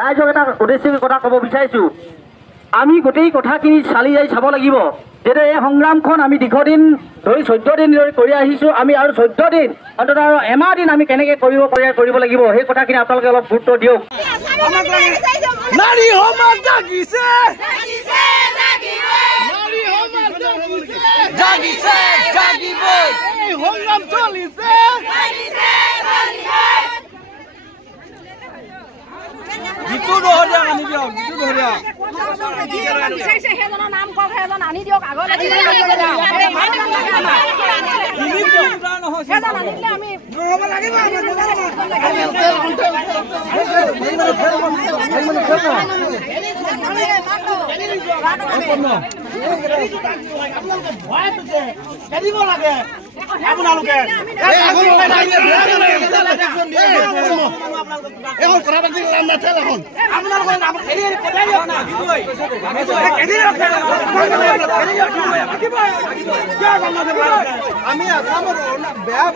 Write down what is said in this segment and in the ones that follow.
ৰাইজক এটা উদ্দেশ্যিক কথা ক'ব বিচাৰিছোঁ আমি গোটেই কথাখিনি চালি যাই চাব লাগিব যে এই সংগ্ৰামখন আমি দীৰ্ঘদিন ধৰি 14 দিন ধৰি কৰি আহিছোঁ আমি আৰু 14 দিন অন্ততঃ আৰু এমাহ দিন আমি কেনেকৈ কৰিব লাগিব সেই কথাখিনি আপোনালোকে অলপ গুৰুত্ব দিয়ক নাৰী সমাজ জাগিছে জাগিছে জাগিব এই সংগ্ৰাম চলিছে জিতু দহৰীয়া আনি দিয়ক জিতু দহৰীয়া নাম কওক সেইজন আনি দিয়ক আগলৈ আমি আসামৰ বেয়া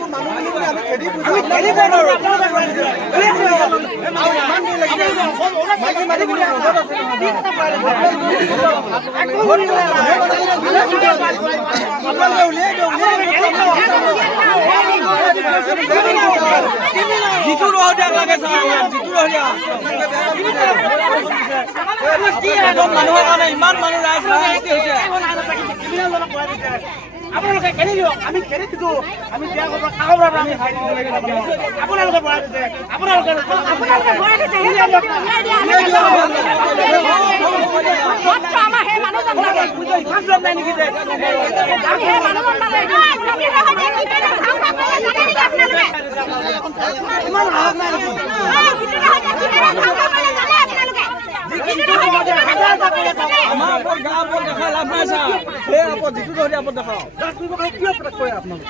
জিতু ৰহীয়া লাগে জিতু ৰহীয়া মানুহৰ কাৰণে ইমান মানুহ ৰাইজ হৈছে আপোনালোকে কেনি দিয়ক আমি কেনি দিছো আমি বেয়া খবৰ খাব আমি আপোনালোকে বঢ়াই দিছে আপোনালোকে বঢ়াই দিছে আমাৰ সেই মানুহজন লাগে ইমান নাই নেকি যে আমি সেই মানুহজন লাগে ইমান হাত নাই নেকি আমাৰ ওপৰত গা ওপৰত দেখা লাভ নাই ছাৰ সেই ওপৰত জিতু দহৰীয়া ওপৰত দেখাও কিয় প্ৰটেক্ট কৰে আপোনালোকে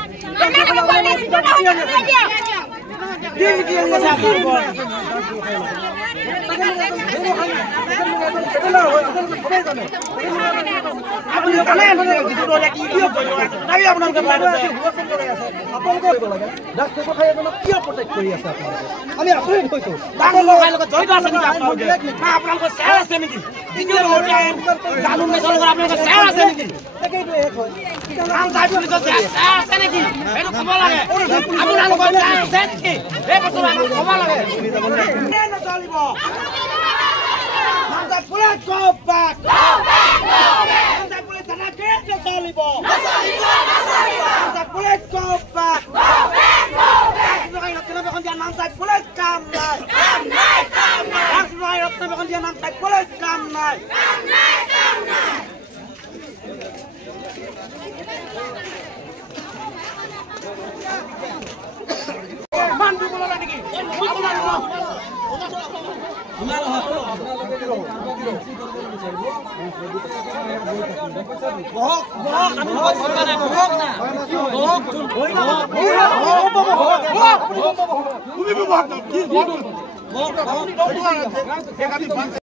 আমি আচৰিত হৈছো লগত জড়িত আছে নেকি আপোনালোকৰ শ্বেয়াৰ আছে নেকি জানুন মেচৰ লগত আপোনালোকৰ শ্বেয়াৰ আছে নেকি আছে নেকি এইটো ক'ব লাগে আপোনালোকৰ শ্বেয়াৰ আছে নেকি এই বস্তু আমাক ক'ব লাগে নচলিব পুলিচ go back পুলিচ থানা কেছ নচলিব পুলিচ go back এখন দিয়া নাম চাই পুলিচ কাম নাই এখন দিয়া নাম চাই পুলিচ কাম নাই তুমি